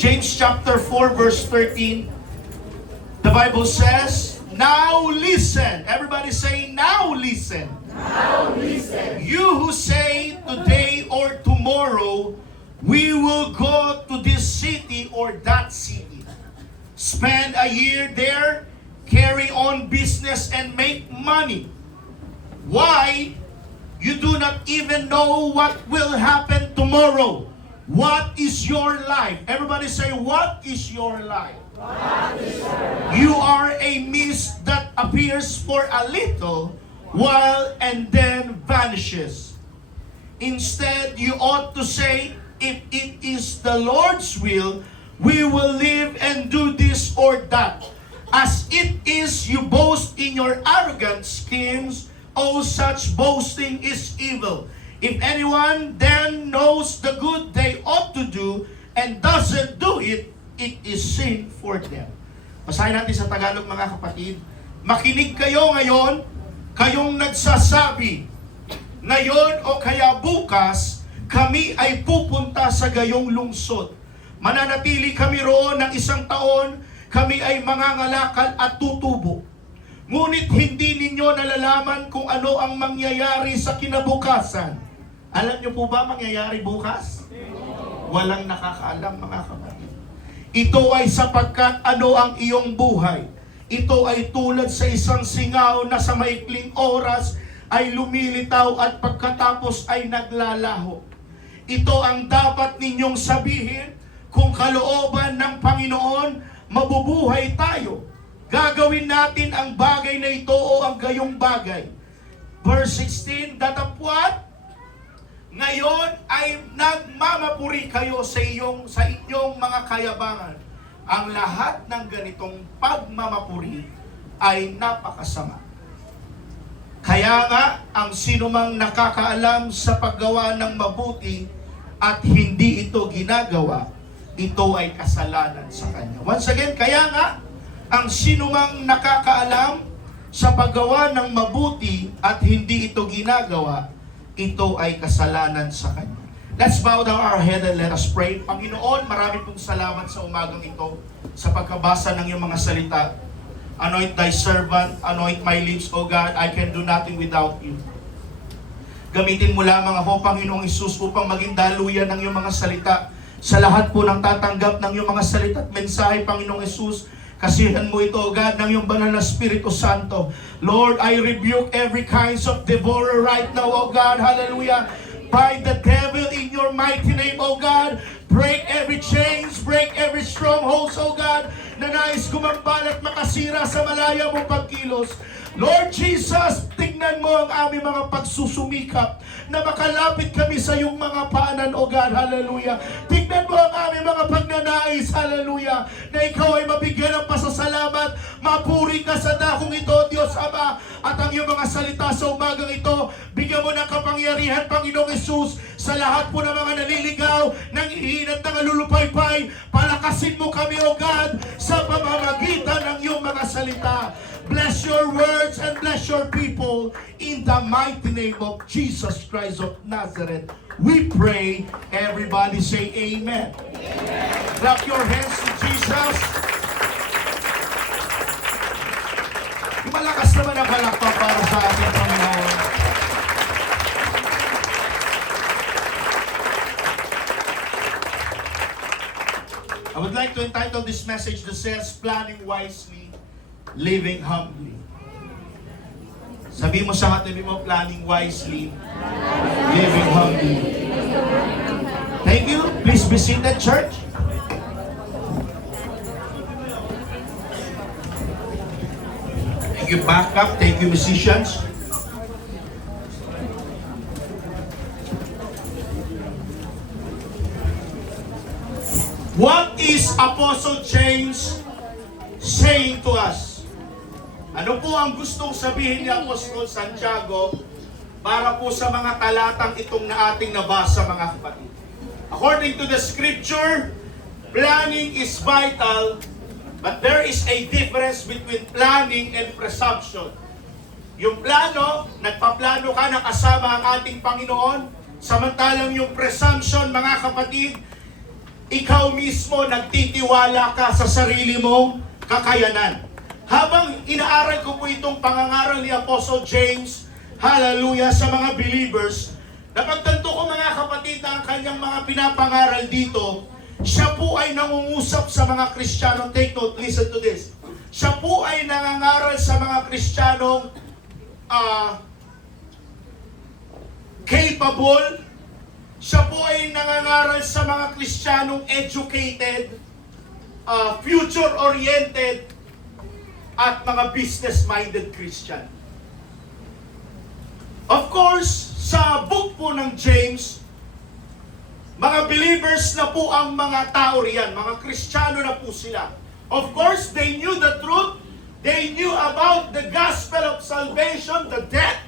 James chapter 4 verse 13. The Bible says, now listen. Everybody say, now listen. Now listen. You who say today or tomorrow, we will go to this city or that city. Spend a year there, carry on business and make money. Why? You do not even know what will happen tomorrow. What is your life? Everybody say, what is your life? What is your life? You are a mist that appears for a little while and then vanishes. Instead, you ought to say, if it is the Lord's will, we will live and do this or that. As it is, you boast in your arrogant schemes. All such boasting is evil. If anyone then knows the good they ought to do and doesn't do it, it is sin for them. Basahin natin sa Tagalog, mga kapatid. Makinig kayo ngayon, kayong nagsasabi, ngayon o kaya bukas, kami ay pupunta sa gayong lungsod. Mananatili kami roon ng 1 taon, kami ay mangangalakal at tutubo. Ngunit hindi ninyo nalalaman kung ano ang mangyayari sa kinabukasan. Alam niyo po ba mangyayari bukas? Walang nakakaalam, mga kapatid. Ito ay sapagkat ano ang iyong buhay. Ito ay tulad sa isang singaw na sa maikling oras ay lumilitaw at pagkatapos ay naglalaho. Ito ang dapat ninyong sabihin kung kalooban ng Panginoon, mabubuhay tayo. Gagawin natin ang bagay na ito o ang gayong bagay. Verse 16, datapwat, ngayon ay nagmamapuri kayo sa inyong mga kayabangan. Ang lahat ng ganitong pagmamapuri ay napakasama. Kaya nga, ang sinumang nakakaalam sa paggawa ng mabuti at hindi ito ginagawa, ito ay kasalanan sa kanya. Once again, kaya nga, ang sinumang nakakaalam sa paggawa ng mabuti at hindi ito ginagawa, ito ay kasalanan sa kanya. Let's bow down our head and let us pray. Panginoon, marami pong salamat sa umagang ito sa pagkabasa ng iyong mga salita. Anoint thy servant, anoint my lips, O God, I can do nothing without you. Gamitin mo lamang ako, Panginoong Isus, upang maging daluyan ng iyong mga salita sa lahat po ng tatanggap ng iyong mga salita at mensahe, Panginoong Isus. Kasihan mo ito, O God, ng iyong banal na Espiritu Santo. Lord, I rebuke every kinds of devourer right now, O God. Hallelujah. By the devil in your mighty name, O God. Break every chains, break every strongholds, O God, na nais gumambal at makasira sa malaya mong pagkilos. Lord Jesus, tignan mo ang aming mga pagsusumikap na makalapit kami sa iyong mga paanan, O God, hallelujah. Tignan mo ang aming mga pagnanais, hallelujah, na ikaw ay mabigyan ng pasasalamat, mapuri ka sa dakong ito, Diyos Ama, at ang iyong mga salita sa umagang ito, bigyan mo ng kapangyarihan, Panginoong Hesus, sa lahat po ng mga naliligaw, nang ihinat ng alulupaypay, palakasin mo kami, O God, sa pamamagitan ng iyong mga salita. Bless your words and bless your people in the mighty name of Jesus Christ of Nazareth. We pray. Everybody say amen. Amen. Clap your hands to Jesus. Malakas naman ang palakpak para sa ating Panginoon. I would like to entitle this message that says, Planning Wisely, Living Humbly. Sabi mo sa katabi mo, planning wisely, living humbly. Thank you. Please be seated, church. Thank you, backup. Thank you, musicians. What is Apostle James saying to us? Ano po ang gustong sabihin ni Apostol Santiago para po sa mga talatang itong na ating nabasa, mga kapatid? According to the scripture, planning is vital, but there is a difference between planning and presumption. Yung plano, nagpaplano ka na kasama ang ating Panginoon, samantalang yung presumption, mga kapatid, ikaw mismo nagtitiwala ka sa sarili mong kakayanan. Habang inaaral ko po itong pangangaral ni Apostle James, hallelujah, sa mga believers, napagtanto ko mga kapatid na ang kanyang mga pinapangaral dito, siya po ay nangungusap sa mga Kristiyano. Take note, listen to this. Siya po ay nangangaral sa mga Kristiyanong capable. Siya po ay nangangaral sa mga Kristiyanong educated, future-oriented, at mga business-minded Christian. Of course, sa book po ng James, mga believers na po ang mga tao riyan, mga Kristiyano na po sila. Of course, they knew the truth. They knew about the gospel of salvation, the death,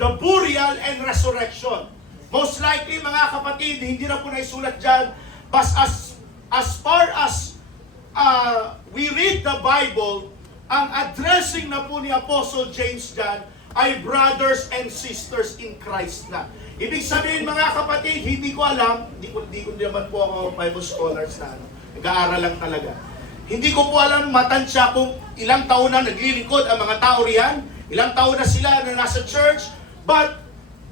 the burial, and resurrection. Most likely, mga kapatid, hindi na po naisulat dyan, but as far as we read the Bible, ang addressing na po ni Apostle James dyan ay brothers and sisters in Christ na. Ibig sabihin mga kapatid, hindi ko alam, hindi ko naman po ako Bible scholars na nag-aaral lang talaga. Hindi ko po alam matansya kung ilang taon na naglilingkod ang mga tao riyan, ilang taon na sila na nasa church, but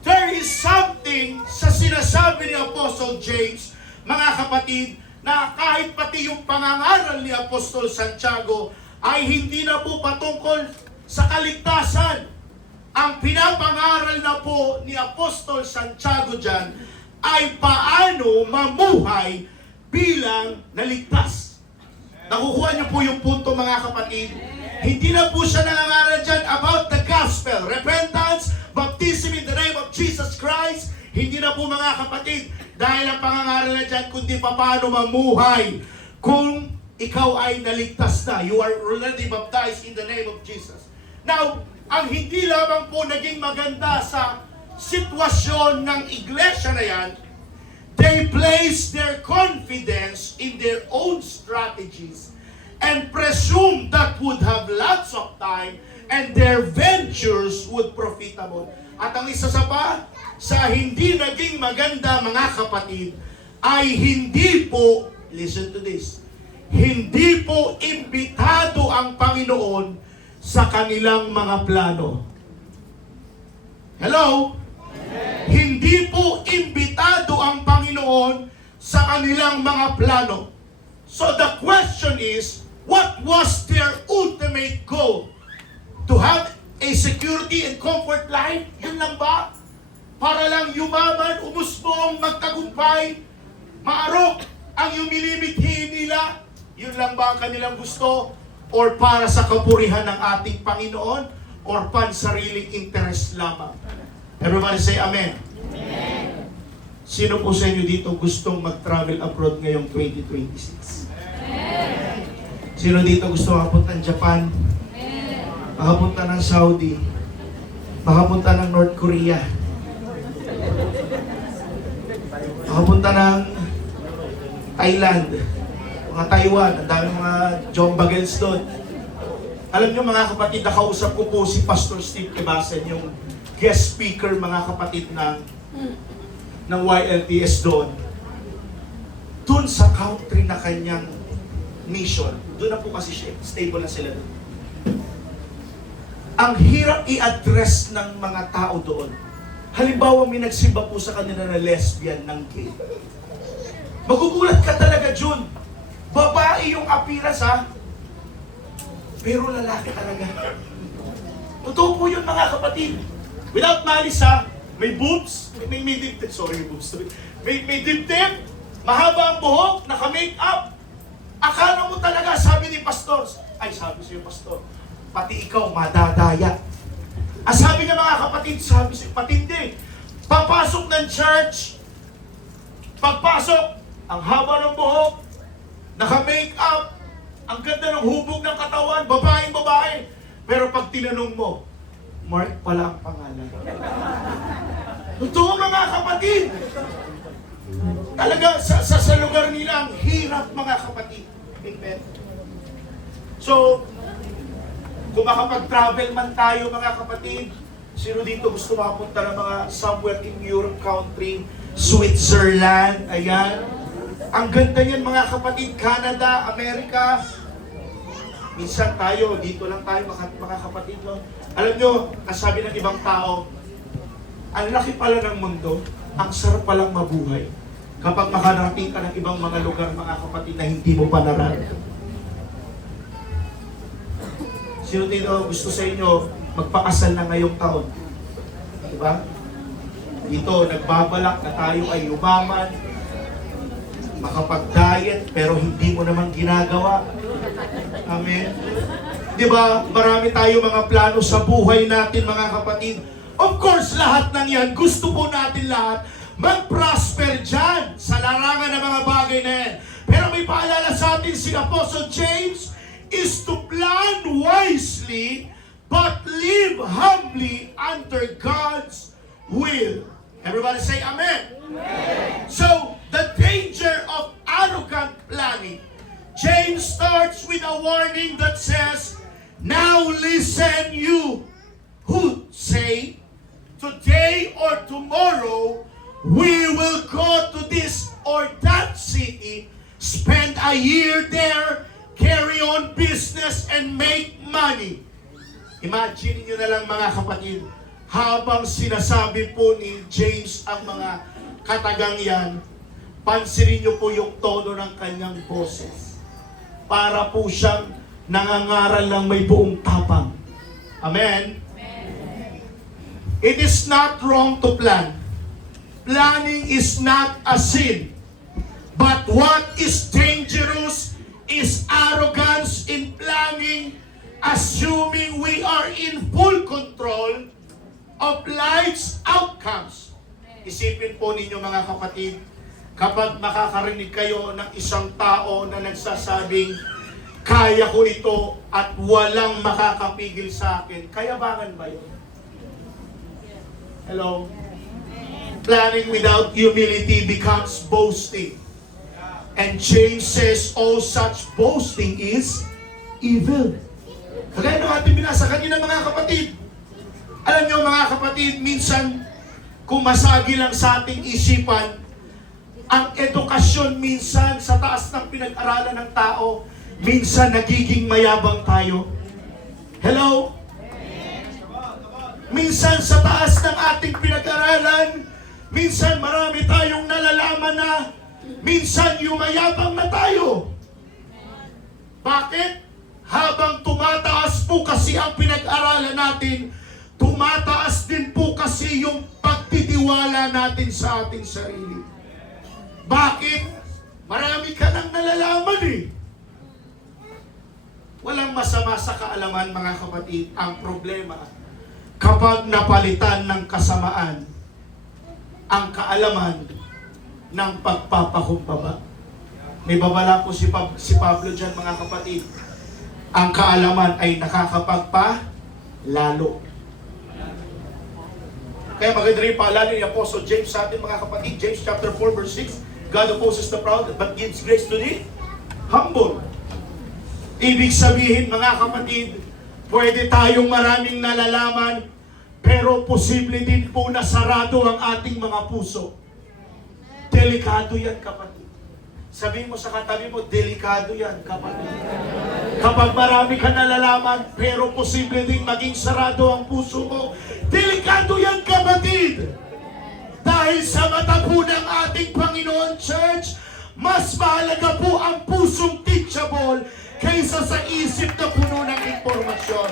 there is something sa sinasabi ni Apostle James, mga kapatid, na kahit pati yung pangangaral ni Apostol Santiago ay hindi na po patungkol sa kaligtasan. Ang pinapangaral na po ni Apostol Santiago dyan ay paano mamuhay bilang naligtas. Nakukuha niyo po yung punto mga kapatid. Hindi na po siya nangangaral dyan about the gospel, repentance, baptism in the name of Jesus Christ. Hindi na po mga kapatid dahil ang pangangaral na dyan kundi paano mamuhay kung ikaw ay naligtas na. You are already baptized in the name of Jesus. Now, ang hindi lamang po naging maganda sa sitwasyon ng iglesia na yan, they place their confidence in their own strategies and presume that would have lots of time and their ventures would profitable. At ang isa sa hindi naging maganda mga kapatid, ay hindi po, listen to this, hindi po imbitado ang Panginoon sa kanilang mga plano. Hello? Hindi po imbitado ang Panginoon sa kanilang mga plano. So the question is, what was their ultimate goal? To have a security and comfort life? Yun lang ba? Para lang yumaman, umusbong, magtagumpay, maarok ang humilimithi nila? Yun lang ba ang kanilang gusto? Or para sa kapurihan ng ating Panginoon? Or pansariling interest lamang? Everybody say amen. Amen. Sino po sa inyo dito gustong mag-travel abroad ngayong 2026? Amen. Sino dito gusto makapunta ng Japan? Amen. Makapunta ng Saudi? Makapunta ng North Korea? Makapunta ng Thailand? Mga Taiwan? Ang dami mga John Bagels doon. Alam nyo mga kapatid, nakausap ko po si Pastor Steve Kebasen, yung guest speaker mga kapatid ng YLTS doon. Doon sa country na kanyang mission, doon na po kasi siya, stable na sila doon. Ang hirap i-address ng mga tao doon. Halimbawa may nagsimba po sa kanila na lesbian ng gay. Magugulat ka talaga, Jun. Babae yung appearance ha, pero lalaki talaga. Totoo po yun mga kapatid. Without malice ha, may boobs, may dibdib, sorry boobs, may dibdib, mahaba ang buhok, naka-make up. Akala mo talaga, sabi ni Pastor, ay sabi sa'yo Pastor, pati ikaw madadaya. Sabi niya mga kapatid, sabi sa'yo, patindi. Papasok ng church, pagpasok, ang haba ng buhok, naka-make up, ang ganda ng hubog ng katawan, babaeng babae. Pero pag tinanong mo, Mark pala ang pangalan. Totoo mga kapatid. Talaga sa lugar nila, ang hirap mga kapatid. Amen. So, kung makapag-travel man tayo mga kapatid, sino dito gusto makapunta ng mga somewhere in Europe country, Switzerland, ayan. Ang ganda niyan mga kapatid, Canada, Amerika. Minsan tayo, dito lang tayo mga kapatid. No? Alam nyo, ang sabi ng ibang tao, ang laki pala ng mundo, ang sarap palang mabuhay. Kapag makarating ka ng ibang mga lugar, mga kapatid, na hindi mo pa nararating. Sino dito gusto sa inyo magpakasal na ngayong taon? Diba? Dito, nagbabalak na tayo ay umaman, makapag-diet, pero hindi mo naman ginagawa. Amen? Diba? Marami tayo mga plano sa buhay natin, mga kapatid. Of course, lahat ng yan, gusto po natin lahat mag-prosper dyan sa larangan ng mga bagay na yan. Pero may paalala sa atin si Apostle James, is to plan wisely, but live humbly under God's will. Everybody say Amen. Amen. So, the danger of arrogant planning. James starts with a warning that says, now listen you who say, today or tomorrow, we will go to this or that city, spend a year there, carry on business, and make money. Imagine nyo na lang mga kapatid, habang sinasabi po ni James ang mga katagang yan, pansinin nyo po yung tono ng kanyang boses. Para po siyang nangangaral lang may buong tapang. Amen? It is not wrong to plan. Planning is not a sin. But what is dangerous is arrogance in planning, assuming we are in full control of life's outcomes. Isipin po ninyo mga kapatid, kapag makakarinig kayo ng isang tao na nagsasabing, kaya ko ito at walang makakapigil sa akin, kayabangan ba yun? Hello? Planning without humility becomes boasting. And James says, all such boasting is evil. Kagaya ng ating binasa kanina mga kapatid. Alam nyo mga kapatid, minsan kung masagi lang sa ating isipan, ang edukasyon minsan sa taas ng pinag-aralan ng tao, minsan nagiging mayabang tayo. Hello? Minsan sa taas ng ating pinag-aralan, minsan marami tayong nalalaman na minsan yumayabang na tayo. Bakit? Habang tumataas po kasi ang pinag-aralan natin, tumataas din po kasi yung pagtitiwala natin sa ating sarili. Bakit? Marami ka nang nalalaman eh. Walang masama sa kaalaman mga kapatid. Ang problema, kapag napalitan ng kasamaan, ang kaalaman ng pagpapakumbaba. May babala po si Pablo dyan mga kapatid. Ang kaalaman ay nakakapagpalalo. Kaya maganda rin paalala ni Apostle James sa atin mga kapatid. James chapter 4 verse 6, God opposes the proud but gives grace to the humble. Ibig sabihin mga kapatid, pwede tayong maraming nalalaman, pero posible din po na sarado ang ating mga puso. Delikado yan kapatid. Sabihin mo sa katabi mo, delikado yan kapatid. Kapag marami ka nalalaman, pero posible din maging sarado ang puso mo, delikado yan kapatid. Dahil sa mata po ng ating Panginoon Church, mas mahalaga po ang pusong teachable kaysa sa isip na puno ng impormasyon.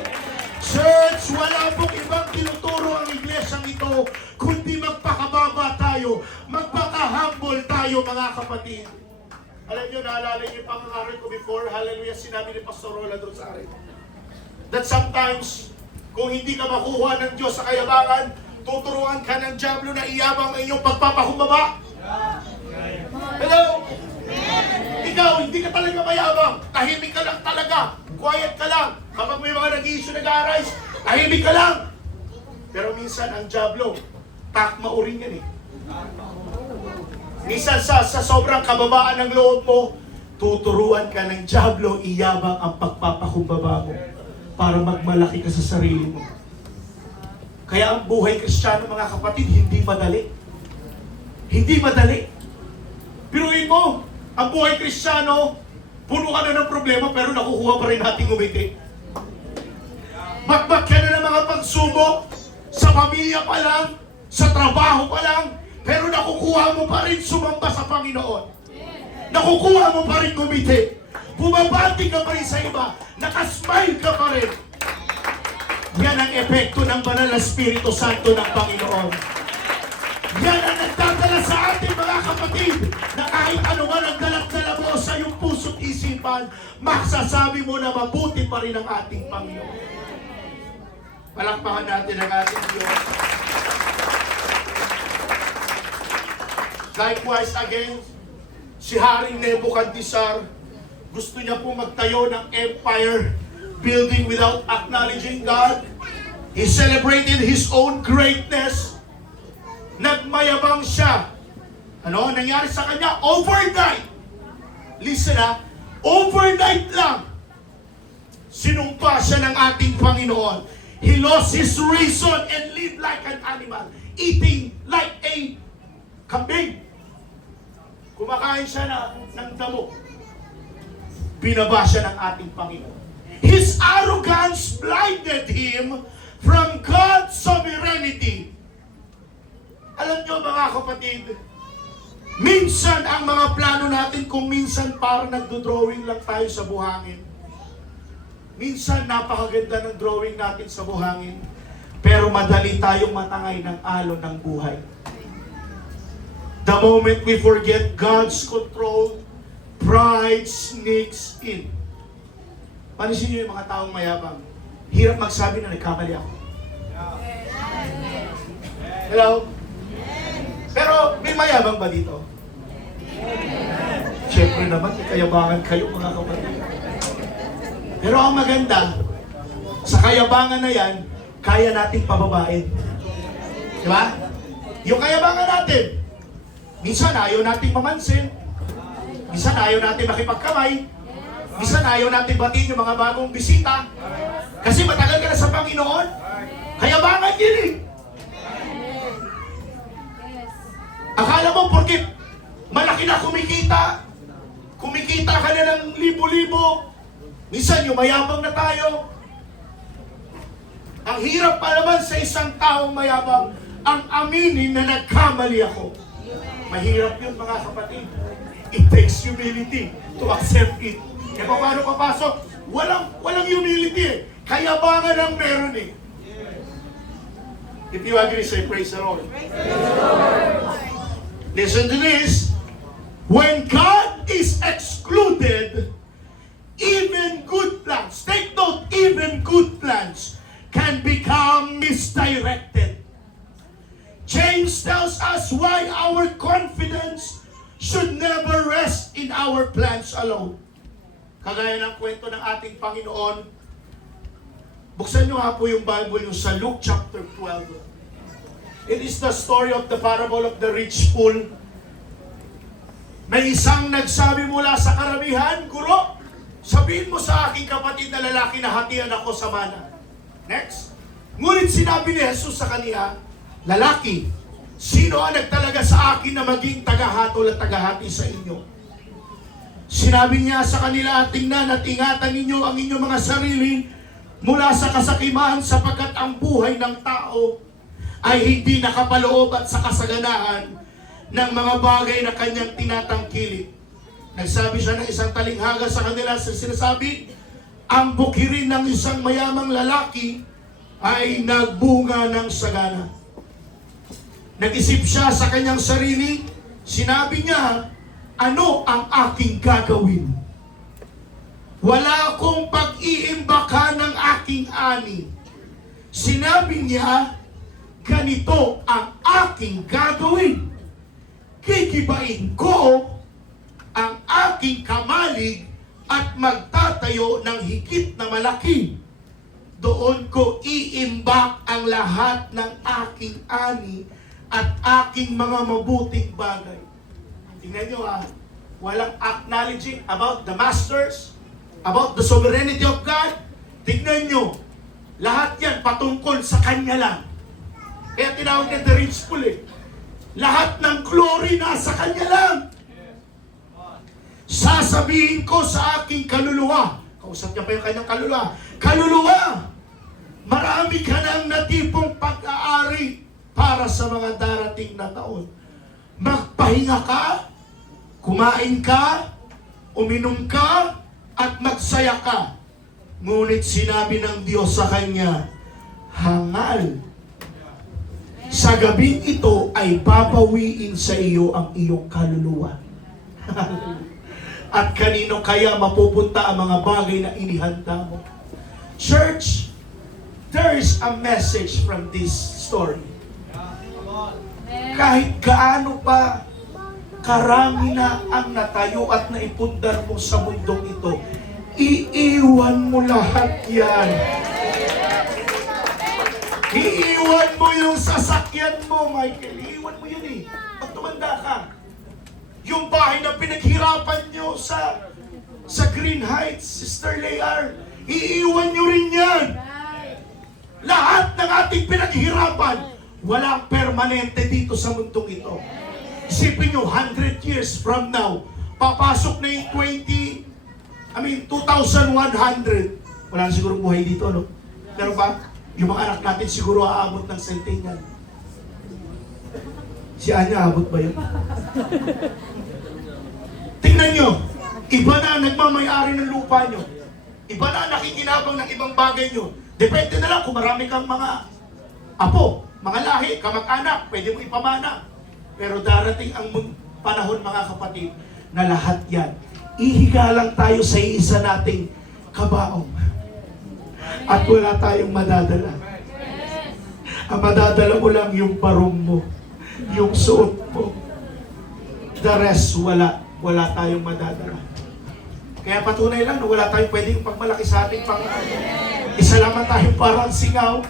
Church, wala pong ibang tinuturo ang iglesyang ito, kundi magpakababa tayo, magpaka-humble tayo mga kapatid. Alam nyo, naalala niyo yung pangangaral ko before, hallelujah, sinabi ni Pastor Rolando sa akin, that sometimes, kung hindi ka makuha ng Diyos sa kayabangan, tuturuan ka ng dyablo na iyabang ang iyong pagpapakumbaba. Hello? Ikaw, hindi ka talaga mayabang. Tahimik ka lang talaga. Quiet ka lang. Kapag may mga nag-i-issue nag-arise, tahimik ka lang. Pero minsan ang dyablo, takma uring yan eh. Minsan sa sobrang kababaan ng loob mo, tuturuan ka ng dyablo, iyabang ang pagpapakumbaba mo para magmalaki ka sa sarili mo. Kaya ang buhay Kristiyano mga kapatid, hindi madali. Hindi madali. Piruin mo, Ang buhay Kristiyano, puno ka na ng problema pero nakukuha pa rin nating umiti. Bakbak ka na ng mga pagsubok, sa pamilya pa lang, sa trabaho pa lang, pero nakukuha mo pa rin sumamba sa Panginoon. Nakukuha mo pa rin umiti. Bumabati ka pa rin sa iba, nakasmile ka pa rin. Yan ang epekto ng banal na Espiritu Santo ng Panginoon. Yan ang nagdadala sa atin mga kapatid, na kahit ano man ang dalat-dala mo sa iyong puso't isipan, masasabi mo na mabuti pa rin ang ating Panginoon. Palakpakan natin ang ating Diyos. Likewise again, si Haring Nebuchadnezzar, gusto niya po magtayo ng empire building without acknowledging God. He celebrated his own greatness. Nagmayabang siya. Ano nangyari sa kanya? Overnight. Listen overnight lang. Sinumpa siya ng ating Panginoon. He lost his reason and lived like an animal, eating like a kambing. Kumakain siya ng damo. Binaba siya ng ating Panginoon. His arrogance blinded him from God's sovereignty. Alam nyo mga kapatid, minsan ang mga plano natin, kung minsan parang nagdo-drawing lang tayo sa buhangin. Minsan napakaganda ng drawing natin sa buhangin, pero madali tayong matangay ng alon ng buhay. The moment we forget God's control, pride sneaks in. Panisin niyo yung mga taong mayabang. Hirap magsabi na nagkamali ako. Hello? Pero may mayabang ba dito? Siyempre naman, may kayabangan kayo mga kapatid. Pero ang maganda, sa kayabangan na yan, kaya nating pababain. Di ba? Yung kayabangan natin, minsan ayaw nating mamansin, minsan ayaw natin makipagkamay, minsan ayaw natin batiin yung mga bagong bisita, kasi matagal ka na sa Panginoon, kayabangan yun eh. Akala mo porkit malaki na kumikita ka na ng libo-libo, minsan yung mayabang na tayo. Ang hirap pa naman sa isang taong mayabang ang aminin na nagkamali ako. Mahirap yun mga kapatid. It takes humility to accept it. E paano papasok? Walang humility eh. Kayabangan ang meron eh. If you agree, say praise the Lord. Listen to this. When God is excluded, even good plans, take note, even good plans can become misdirected. James tells us why our confidence should never rest in our plans alone. Kagaya ng kwento ng ating Panginoon, buksan nyo nga po yung Bible nyo sa Luke chapter 12. It is the story of the parable of the rich fool. May isang nagsabi mula sa karamihan, Guro, sabihin mo sa aking kapatid na lalaki na hatian ako sa mana. Next. Ngunit sinabi ni Jesus sa kaniya, lalaki, sino ang nagtalaga sa akin na maging tagahatol at tagahati sa inyo? Sinabi niya sa kanila, tingnan at ingatan ninyo ang inyong mga sarili mula sa kasakiman, sapagkat ang buhay ng tao ay hindi nakapaloob at sa kasaganaan ng mga bagay na kanyang tinatangkilik. Nagsabi siya ng isang talinghaga sa kanila, sinasabi, ang bukirin ng isang mayamang lalaki ay nagbunga ng sagana. Nag-isip siya sa kanyang sarili, sinabi niya, ano ang aking gagawin? Wala akong pag-iimbaka ng aking ani. Sinabi niya, ganito ang aking gagawin. Kikibain ko ang aking kamalig at magtatayo ng higit na malaki. Doon ko iimbak ang lahat ng aking ani at aking mga mabuting bagay. Tingnan nyo walang acknowledging about the masters, about the sovereignty of God. Tingnan nyo, lahat yan patungkol sa Kanya lang. Kaya tinawag niya the rich fool eh. Lahat ng glory nasa Kanya lang. sasabihin ko sa aking kaluluwa, kausap niya pa yung kanyang kaluluwa, kaluluwa, marami ka ng natipong pag-aari para sa mga darating na taon. Magpahinga ka, kumain ka, uminom ka, at magsaya ka. Ngunit sinabi ng Diyos sa kanya, hangal, sa gabing ito ay babawiin sa iyo ang iyong kaluluwa. At kanino kaya mapupunta ang mga bagay na inihanda mo? Church, there is a message from this story. Kahit gaano pa karami na ang natayo at naipundar mo sa mundong ito, iiwan mo lahat yan. Iiwan mo yung sasakyan mo, Michael. Iiwan mo yun eh. Pag tumanda ka. Yung bahay na pinaghirapan nyo sa Green Heights, Sister Lear, iiwan nyo rin yan. Lahat ng ating pinaghirapan, walang permanente dito sa mundong ito. Isipin nyo, 100 years from now, papasok na yung 2100. Wala na siguro buhay dito, no? Pero ba? Yung mga anak natin siguro aabot ng centennial. Si Anya, aabot ba yun? Tingnan nyo, iba na nagmamayari ng lupa nyo. Iba na nakikinabang ng ibang bagay nyo. Depende na lang kung marami kang mga apo, mga lahi, kamag-anak, pwede mo ipamana. Pero darating ang panahon, mga kapatid, na lahat yan. Ihiga lang tayo sa isa nating kabaong. At wala tayong madadala. Ang madadala mo lang yung barong mo, yung suot mo. The rest, wala. Wala tayong madadala. Kaya patunay lang na wala tayong pwedeng pagmalaki sa ating Panginoon. Isa lamang tayong parang singaw.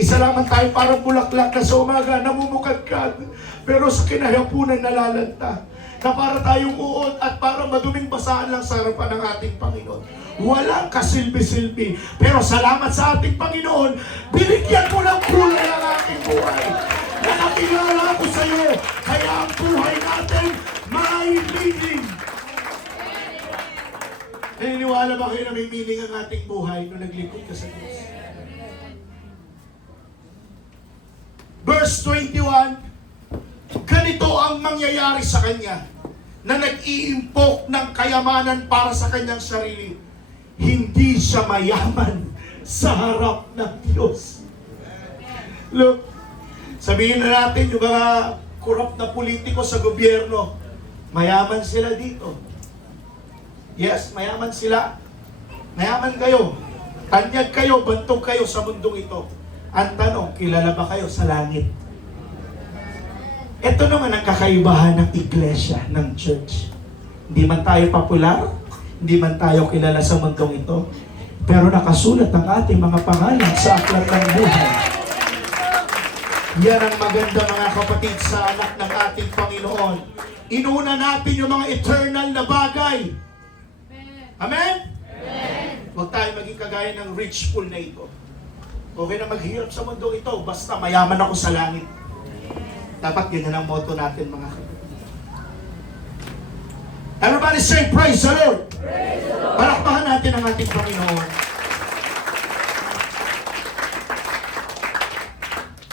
Isa lamang tayong parang bulaklak na sa umaga, namumukadkad. Pero sa kinahapunan nalalanta. Na para tayong uod at para maduming basahan lang sa harapan ng ating Panginoon. Walang kasilbi-silbi. Pero salamat sa ating Panginoon, binigyan mo ng kulay ang aking buhay. Na nakilala ko sa iyo, kaya ang buhay natin may meaning. Naniniwala ba kayo na may meaning ang ating buhay nung naglingkod ka sa Diyos? Verse 21, ganito ang mangyayari sa kanya na nag-iimpok ng kayamanan para sa kanyang sarili. Hindi siya mayaman sa harap ng Diyos. Look, sabihin na natin yung mga corrupt na politiko sa gobyerno, mayaman sila dito. Yes, mayaman sila. Mayaman kayo. Tanyag kayo, bantog kayo sa mundong ito. Ang tanong, kilala ba kayo sa langit? Ito naman ang kakaibahan ng iglesia, ng church. Hindi man tayo popular, hindi man tayo kilala sa mundong ito, pero nakasulat ang ating mga pangalan sa aklat ng buhay. Yan ang maganda, mga kapatid, sa anak ng ating Panginoon. Inuna natin yung mga eternal na bagay. Amen? Huwag tayo maging kagaya ng rich fool na ito. Okay na maghirap sa mundo ito, basta mayaman ako sa langit. Dapat ganyan ang motto natin, mga kapatid. Everybody say, praise the Lord! Praise the Lord! Palakpakan natin ang ating Panginoon.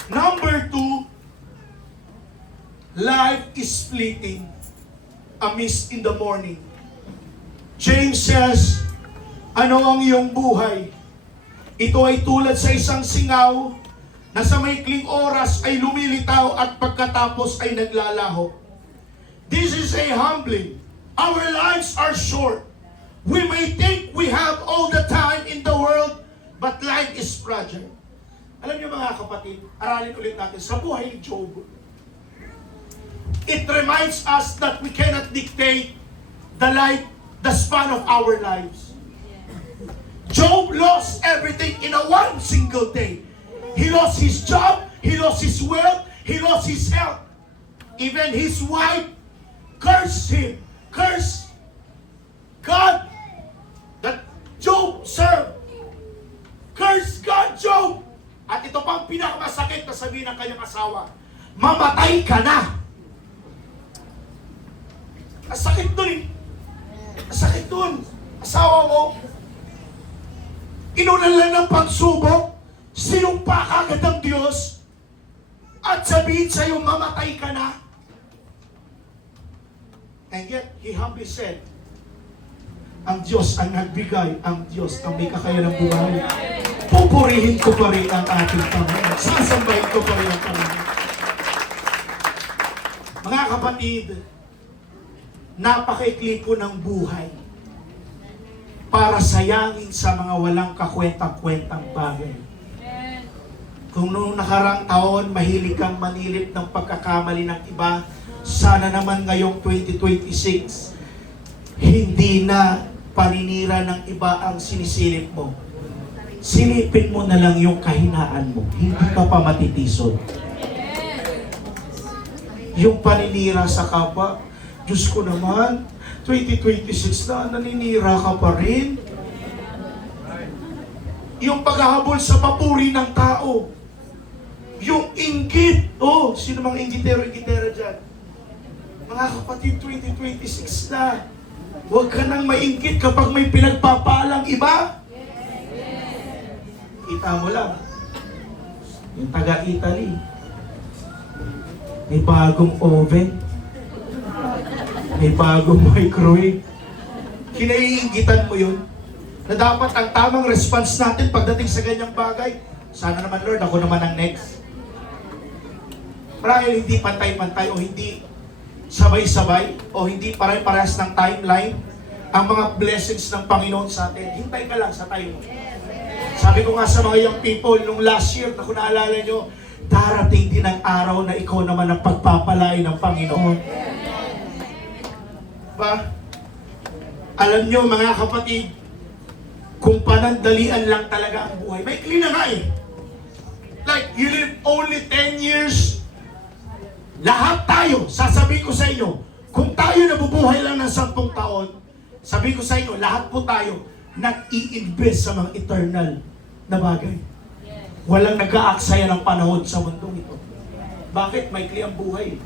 Number 2, life is fleeting, a mist in the morning. James says, ano ang iyong buhay? Ito ay tulad sa isang singaw na sa maikling oras ay lumilitaw at pagkatapos ay naglalaho. This is a humbling. Our lives are short. We may think we have all the time in the world, but life is fragile. Alam niyo, mga kapatid, aralin ulit natin sa buhay ni Job. It reminds us that we cannot dictate the span of our lives. Job lost everything in a one single day. He lost his job, he lost his wealth, he lost his health. Even his wife cursed him. Cursed God that Job served. Curse God, Job. At ito pang pinakamasakit na sabihin ng kanyang asawa, mamatay ka na. Ang sakit dun eh. asawa mo, inulan lang ng pagsubok, sinumpa ka agad ng Diyos, at sabihin sa'yo, mamatay ka na. And yet, he humbly said, ang Diyos ang nagbigay, ang Diyos ang may kakayahan ng buhay. Pupurihin ko pa rin ang ating Panginoon. Sasambahin ko pa rin ang Panginoon. Mga kapatid, napakaikli ko ng buhay para sayangin sa mga walang kakwentang-kwentang bagay. Kung noong nakarang taon, mahilig kang manilip ng pagkakamali ng iba, sana naman ngayong 2026, hindi na paninira ng iba ang sinisilip mo. Silipin mo na lang yung kahinaan mo. Hindi ka pa matitisod. Yung paninira sa kapwa, Diyos ko naman, 2026 na, naninira ka pa rin. Yung paghahabol sa papuri ng tao. Yung inggit. Oh, sino mga inggitero-inggitera dyan? Mga kapatid, 2026 na. Huwag ka nang mainggit kapag may pinagpapalang iba. Kita mo lang. Yung taga-Italy. May bagong oven. May bagong microwave. Kinaiinggitan mo yun. Na dapat ang tamang response natin pagdating sa ganyang bagay, sana naman Lord, ako naman ang next. Marahil hindi pantay-pantay o hindi sabay-sabay o hindi pare-parehas ng timeline ang mga blessings ng Panginoon sa atin. Hintay ka lang sa time mo. Sabi ko nga sa mga young people, nung last year, na kung naalala nyo, darating din ang araw na ikaw naman ang pagpapalain ng Panginoon. Ba? Alam nyo mga kapatid, kung panandalian lang talaga ang buhay, may clean na nga eh. Like, you live only 10 years. Lahat tayo, sasabihin ko sa inyo, kung tayo nabubuhay lang ng 10 taon, sabihin ko sa inyo, lahat po tayo nag-i-invest sa mga eternal na bagay. Walang nag-aaksaya ng panahon sa mundong ito. Bakit? Maikli ang buhay.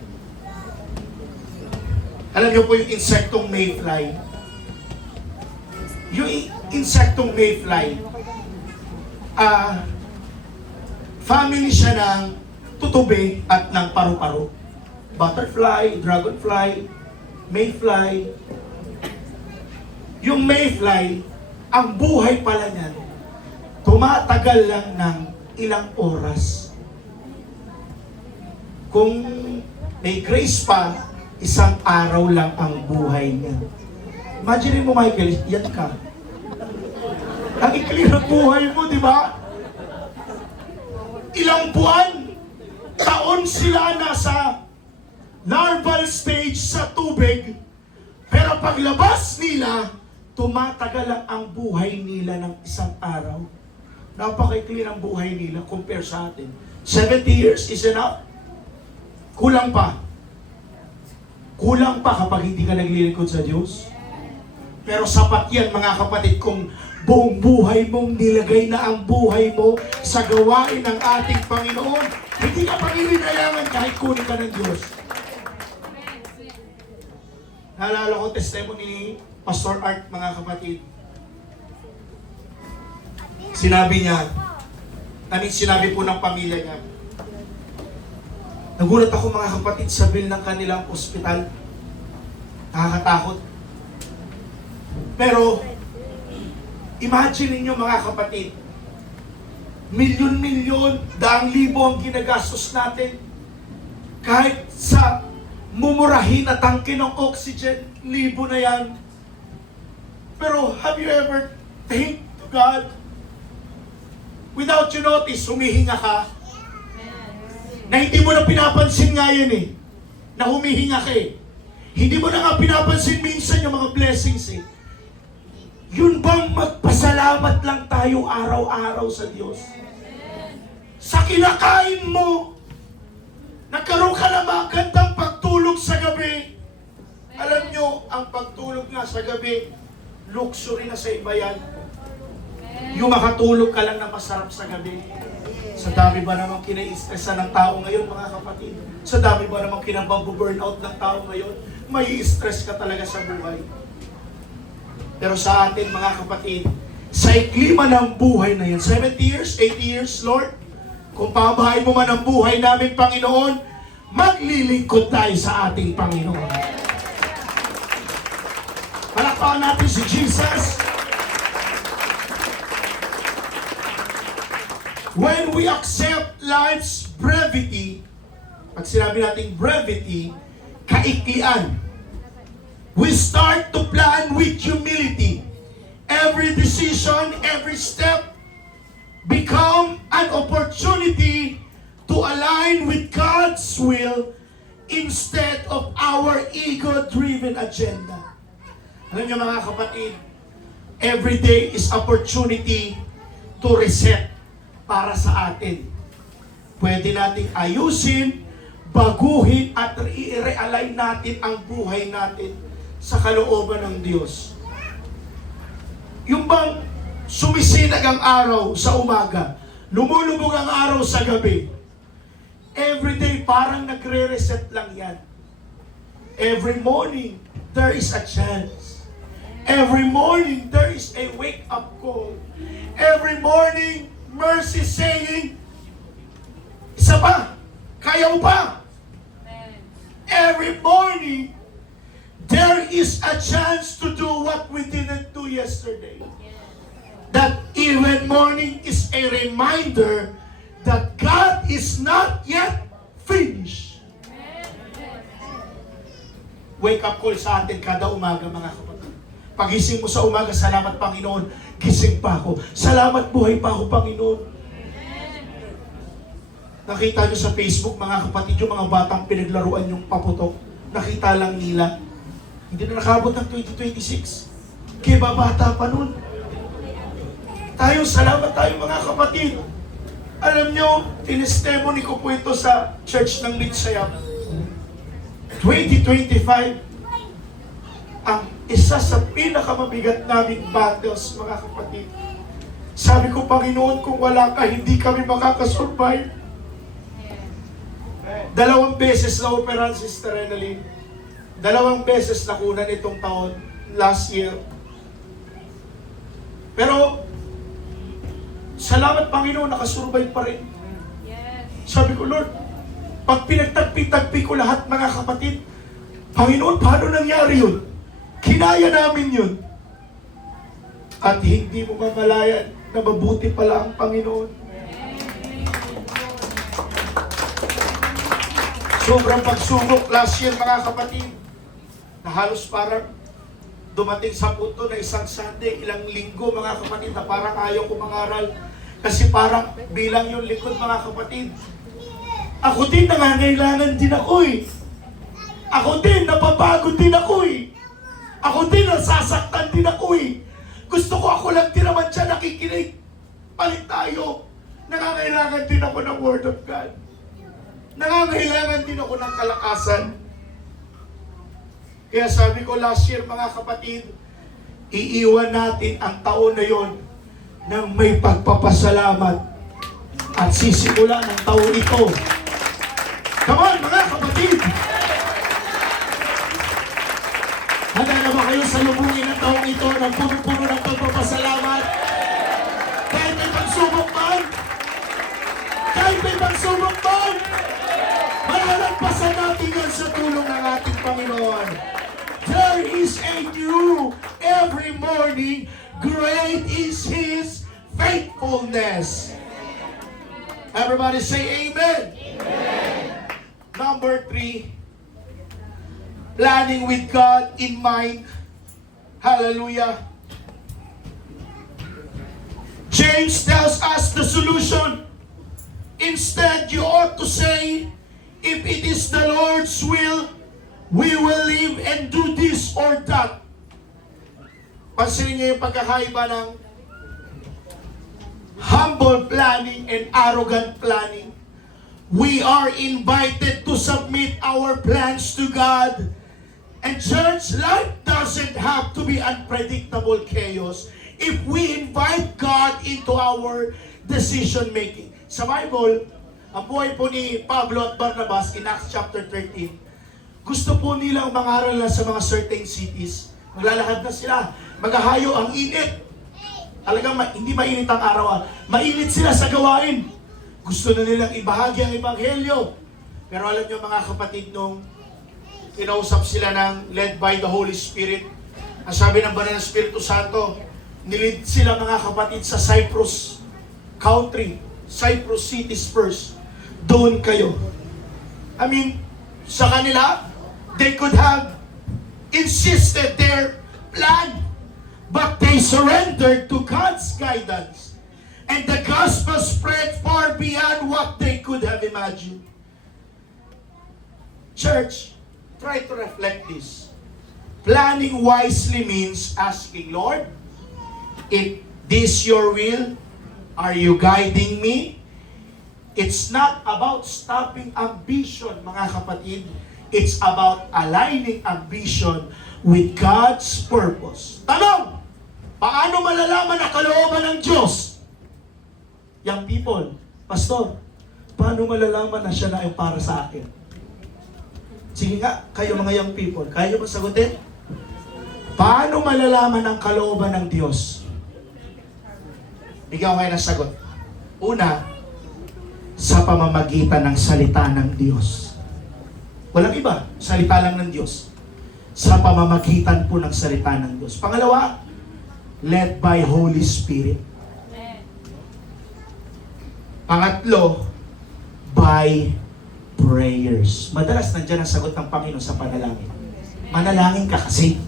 Alam niyo po yung insektong mayfly. Yung insektong mayfly, family siya ng tutube at ng paru-paro. Butterfly, dragonfly, mayfly. Yung mayfly, ang buhay pala niyan, tumatagal lang ng ilang oras. Kung may grace pa, isang araw lang ang buhay niya. Imagine mo, Michael, yan ka. Ang ikli ng buhay mo, di ba? Ilang buwan, taon sila nasa larval stage sa tubig, pero paglabas nila, tumatagal lang ang buhay nila ng isang araw. Napakaikli ng buhay nila compare sa atin. 70 years is enough? Kulang pa. Kulang pa kapag hindi ka naglilingkod sa Diyos. Pero sapat yan mga kapatid kung buong buhay mong nilagay na ang buhay mo sa gawain ng ating Panginoon. Hindi ka pangilinayangan kahit kunin ka ng Diyos. Naalala ko testimony ni Pastor Art, mga kapatid. Sinabi niya, sinabi po ng pamilya niya, nagulat ako mga kapatid sa bill ng kanilang ospital. Nakakatakot. Pero, imagine niyo mga kapatid, milyon-milyon, daang libo ang ginagastos natin. Kahit sa mumurahin na tangke ng oxygen, libo na yan. Pero have you ever thanked to God? Without you notice, humihinga ka. Na hindi mo na pinapansin nga yun eh. Na humihinga ka eh. Hindi mo na nga pinapansin minsan yung mga blessings eh. Yun bang magpasalamat lang tayo araw-araw sa Diyos? Sa kinakain mo, nagkaroon ka na magandang pagtulog sa gabi. Alam nyo, ang pagtulog nga sa gabi, luxury na sa iba yan. Yung makatulog ka lang na masarap sa gabi. Sa dami ba namang kinai-stressan ng tao ngayon, mga kapatid? Sa dami ba namang kinabambu-burnout ng tao ngayon? May stress ka talaga sa buhay. Pero sa atin mga kapatid, sa iklima ng buhay na yan, 70 years, 80 years, Lord, kung pabahay mo man ang buhay namin, Panginoon, maglilingkod tayo sa ating Panginoon. Palakpakan natin si Jesus. When we accept life's brevity, pag sinabi natin brevity, kaiklian, we start to plan with humility. Every decision, every step become an opportunity to align with God's will instead of our ego-driven agenda. Alam niyo mga kapatid, every day is opportunity to reset para sa atin. Pwede nating ayusin, baguhin at i-realign natin ang buhay natin sa kalooban ng Diyos. Yung bang sumisinag ang araw sa umaga, lumulubog ang araw sa gabi, everyday parang nagre-reset lang yan. Every morning, there is a chance. Every morning, there is a wake-up call. Every morning, mercy saying, isa pa, kaya mo pa. Every morning, there is a chance to do what we didn't do yesterday. That even morning is a reminder that God is not yet finished. Wake up call sa atin kada umaga mga kapatid. Pagising mo sa umaga, salamat Panginoon, gising pa ako. Salamat buhay pa ako Panginoon. Nakita nyo sa Facebook mga kapatid, yung mga batang pinaglaruan yung paputok. Nakita lang nila. Hindi na nakabot ng 2026. Kaya babata pa nun. Tayo, salamat tayo mga kapatid. Alam nyo, tinestemony ko po ito sa church ng Lidsayap. 2025, ang isa sa pinakamabigat naming battles, mga kapatid. Sabi ko, Panginoon, kung wala ka, hindi kami makakasurvive. 2 beses na operahan si Sister Renalyn. 2 beses nakunan itong taon, last year. Pero, salamat Panginoon, nakasurvive pa rin. Sabi ko, Lord, pag pinagtagpi-tagpi ko lahat mga kapatid, Panginoon, paano nangyari yun? Kinaya namin yun. At hindi mo mamalayan na mabuti pala ang Panginoon. Sobrang pagsubok last year mga kapatid, na halos parang dumating sa punto na isang Sunday, ilang linggo mga kapatid, na parang ayaw ko mangaral. Kasi parang bilang yung likod mga kapatid. Ako din nangangailangan din ako eh. Ako din napapagod din ako eh. Ako din nasasaktan din ako eh. Gusto ko ako lang din naman siya nakikinig. Palit tayo. Nangangailangan din ako ng Word of God. Nangangailangan din ako ng kalakasan. Kaya sabi ko last year mga kapatid, iiwan natin ang taon na yon ng may pagpapasalamat at sisimula ng taon ito. Come on mga kapatid! Handa na ba kayo salubungin ang taong ito ng puno-puno ng pagpapasalamat? Kahit may pagsubok man! Kahit may pagsubok man! Malalagpasan natin yan sa tulong ng ating Panginoon. There is a new every morning. Great is His faithfulness. Everybody say amen. Amen. Number 3, planning with God in mind. Hallelujah. James tells us the solution. Instead, you ought to say, if it is the Lord's will, we will live and do this or that. Pansinin niyo yung pagkakaiba ng humble planning and arrogant planning. We are invited to submit our plans to God. And church, life doesn't have to be unpredictable chaos if we invite God into our decision making. Sa Bible, ang buhay po ni Pablo at Barnabas in Acts chapter 13, gusto po nilang mangaral na sa mga certain cities. Maglalakad na sila. Magahayo ang init. Talagang hindi mainit ang araw. Mainit sila sa gawain. Gusto na nilang ibahagi ang ebanghelyo. Pero alam niyo mga kapatid, nung kinausap sila ng led by the Holy Spirit, ang sabi ng Banal na Espiritu Santo, nilid sila mga kapatid sa Cyprus country, Cyprus cities first. Doon kayo. I mean, sa kanila, they could have insisted their plan, but they surrendered to God's guidance. And the gospel spread far beyond what they could have imagined. Church, try to reflect this. Planning wisely means asking, Lord, if this your will, are you guiding me? It's not about stopping ambition, mga kapatid. It's about aligning ambition with God's purpose. Tanong, paano malalaman ang kalooban ng Diyos? Young people, Pastor, paano malalaman na siya na yung para sa akin? Sige nga, kayo mga young people, kaya mo sagutin? Paano malalaman ang kalooban ng Diyos? Bigyan ko kayo ng sagot. Una, sa pamamagitan ng salita ng Diyos. Walang iba, salita lang ng Diyos. Sa pamamagitan po ng salita ng Diyos. Pangalawa, led by Holy Spirit. Pangatlo, by prayers. Madalas nandiyan ang sagot ng Panginoon sa panalangin. Manalangin ka kasi.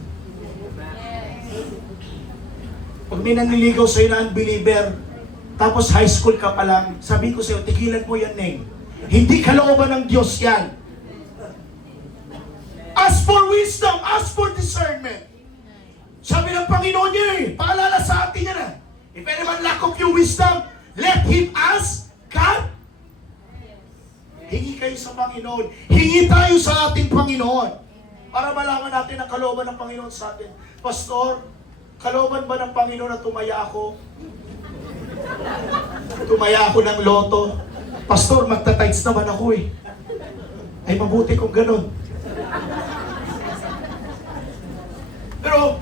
Pag may nanliligaw sa'yo na unbeliever, tapos high school ka pa lang, sabihin ko sa'yo, tigilan mo yan, Neng. Hindi kalooban ng Diyos yan. Ask for wisdom, ask for discernment. Sabi ng Panginoon niya paalala sa atin yan If anyone lack of your wisdom, let him ask God. Hingi kayo sa Panginoon. Hingi tayo sa ating Panginoon. Para malaman natin ang kalooban ng Panginoon sa atin. Pastor, kalooban ba ng Panginoon na tumaya ako? Tumaya ako ng loto. Pastor, magta-tights naman ako Ay mabuti kung ganun. Pero,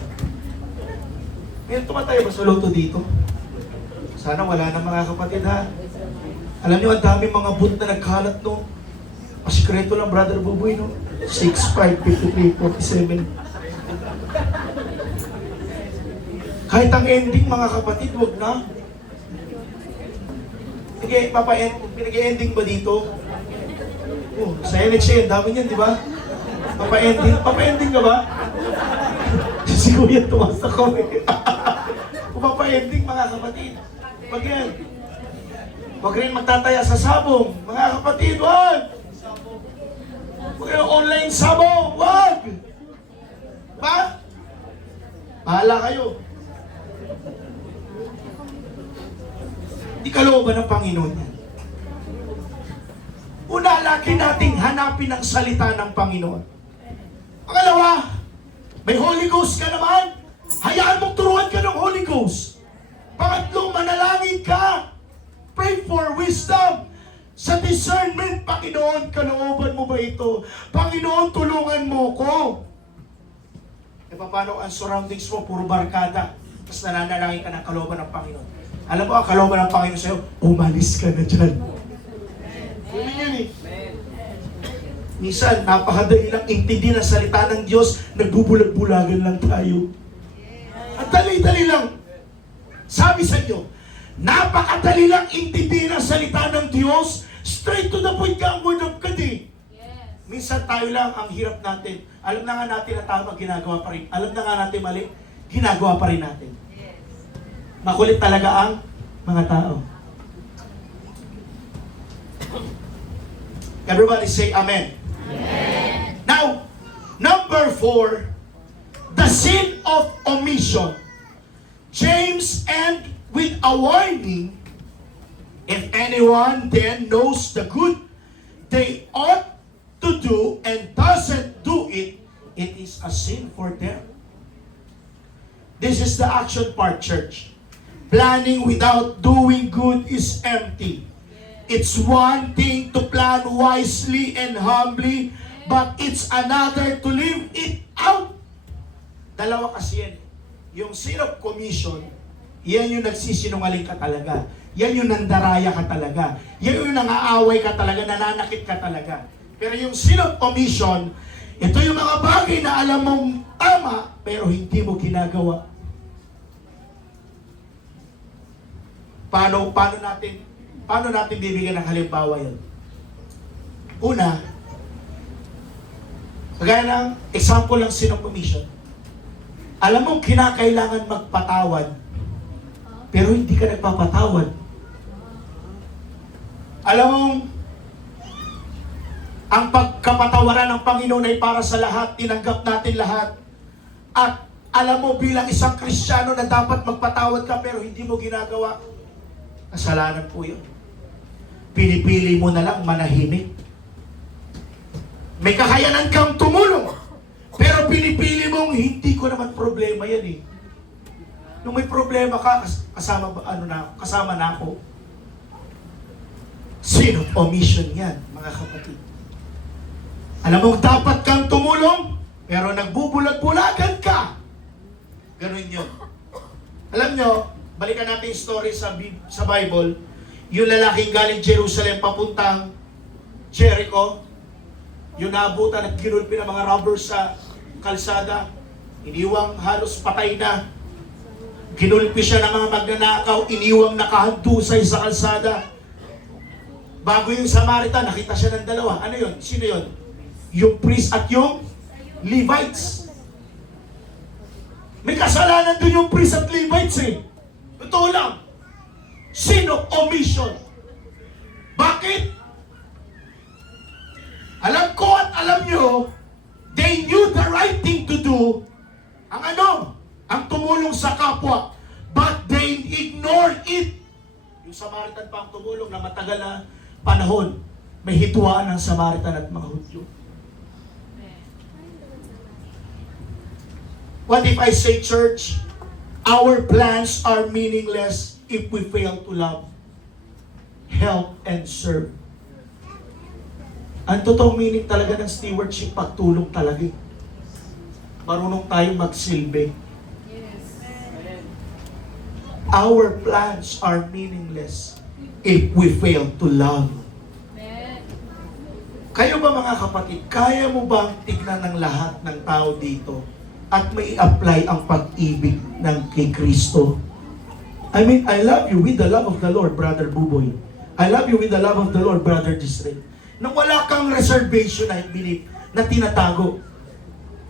may tumataya ba sa loto dito? Sana wala na mga kapatid ha. Alam niyo, ang daming mga boot na nagkalat no. Pasikreto lang, Brother Buboy no. 6'5", 53, 47. Kahit ang ending mga kapatid, wag na. Sige, pinag-ending ba dito? Oh, sa NHA, ang dami niyan, di ba? Papa-ending ka ba? Si Kuya tumas ako Kung papa-ending mga kapatid, wag yan. Wag rin magtataya sa sabong, mga kapatid, wag! Huwag yung online sabong, wag! Ba? Bahala kayo. Di kalooban ng Panginoon yan. Una, lagi nating hanapin ang salita ng Panginoon. Pangalawa, may Holy Ghost ka naman. Hayaan mong turuan ka ng Holy Ghost. Pangatlo, manalangin ka. Pray for wisdom. Sa discernment, Panginoon, kalooban mo ba ito? Panginoon, tulungan mo ko. E paano ang surroundings mo? Puro barkada. Tapos nananalangin ka ng kalooban ng Panginoon. Alam mo, ang kalooban ng Panginoon sa'yo, umalis ka na dyan. Hindi yan Minsan, napakadali lang intindi ng salita ng Diyos, nagbubulag-bulagan lang tayo. At dali-dali lang. Sabi sa inyo, napakadali lang intindi ng salita ng Diyos, straight to the point ka ang word of God Minsan tayo lang, ang hirap natin. Alam na nga natin na tama, ginagawa pa rin. Alam na nga natin mali, ginagawa pa rin natin. Makulit talaga ang mga tao. Everybody say Amen. Amen. Now, number 4, the sin of omission. James end with a warning. If anyone then knows the good they ought to do and doesn't do it, it is a sin for them. This is the action part, church. Planning without doing good is empty. It's one thing to plan wisely and humbly, but it's another to live it out. Dalawa kasi yan. Yung sin of commission, yan yung nagsisinungaling ka talaga. Yan yung nandaraya ka talaga. Yan yung nangaaway ka talaga, nananakit ka talaga. Pero yung sin of omission, ito yung mga bagay na alam mong tama, pero hindi mo ginagawa. Paano natin bibigyan ng halimbawa yun? Una, kagaya ng example ng sin of omission. Alam mong kinakailangan magpatawad, pero hindi ka nagpapatawad. Alam mong ang pagkapatawaran ng Panginoon ay para sa lahat, tinanggap natin lahat. At alam mo bilang isang Kristiyano na dapat magpatawad ka pero hindi mo ginagawa. Kasalanan po yun. Pinipili mo na lang manahimik. May kakayanan kang tumulong, pero pinipili mong hindi ko naman problema yan eh. Nung may problema ka, kasama na ako. Sin of omission yan, mga kapatid. Alam mo, dapat kang tumulong, pero nagbubulag-bulagan ka. Ganun yun. Alam nyo, balikan natin yung story sa Bible. Yung lalaking galing Jerusalem papuntang Jericho, yung naabutan at ginulpi ng mga robbers sa kalsada, iniwang halos patay na. Ginulpi siya ng mga magnanakaw, iniwang nakahandusay sa kalsada. Bago yung Samaritan, nakita siya ng dalawa. Ano yun? Sino yun? Yung priest at yung Levites. May kasalanan dun yung priest at Levites eh. Totoo lang. Sin of omission. Bakit? Alam ko at alam nyo, they knew the right thing to do. Ang tumulong sa kapwa. But they ignored it. Yung Samaritan pa ang tumulong na matagal na panahon. May hituaan ng Samaritan at mga Hudyo. What if I say, church, our plans are meaningless if we fail to love, help, and serve? Ang totoong meaning talaga ng stewardship, pagtulong talaga. Marunong tayong magsilbi. Our plans are meaningless if we fail to love. Kayo ba mga kapatid, kaya mo bang tignan ng lahat ng tao dito at may apply ang pag-ibig ng kay Kristo? I mean, I love you with the love of the Lord, Brother Buboy. I love you with the love of the Lord, Brother Disrey. Nang wala kang reservation na belief na tinatago.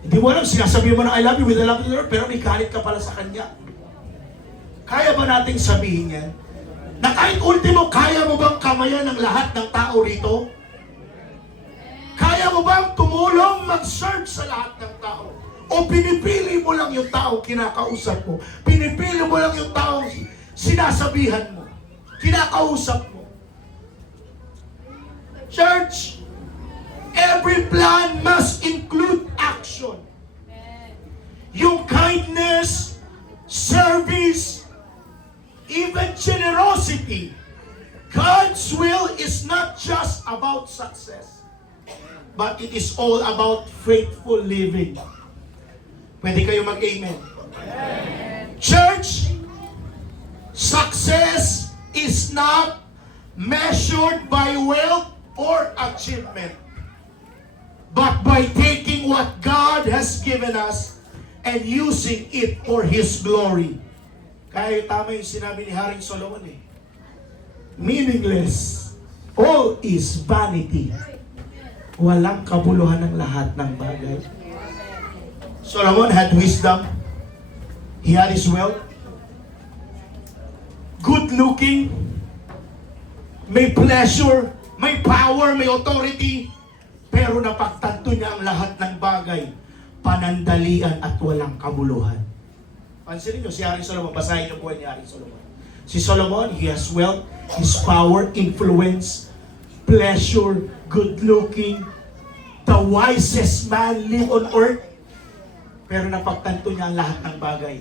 Hindi mo alam, sinasabi mo na I love you with the love of the Lord, pero may galit ka pala sa Kanya. Kaya ba nating sabihin yan? Na kahit ultimo, kaya mo bang kamayan ng lahat ng tao rito? Kaya mo bang tumulong mag-serve sa lahat ng tao? O pinipili mo lang yung tao kinakausap mo? Pinipili mo lang yung tao sinasabihan mo? Kinakausap mo? Church, every plan must include action. Yung kindness, service, even generosity. God's will is not just about success, but it is all about faithful living. Pwede kayo mag-amen. Church, success is not measured by wealth or achievement, but by taking what God has given us and using it for His glory. Kaya tama yung sinabi ni Haring Solomon eh. Meaningless. All is vanity. Walang kabuluhan ng lahat ng bagay. Solomon had wisdom. He had his wealth. Good looking. May pleasure. May power. May authority. Pero napagtanto niya ang lahat ng bagay. Panandalian at walang kabuluhan. Pansinin nyo, si Haring Solomon, basahin nyo buhay ni Haring Solomon. Si Solomon, he has wealth, his power, influence, pleasure, good looking, the wisest man live on earth. Pero napagtanto niya ang lahat ng bagay.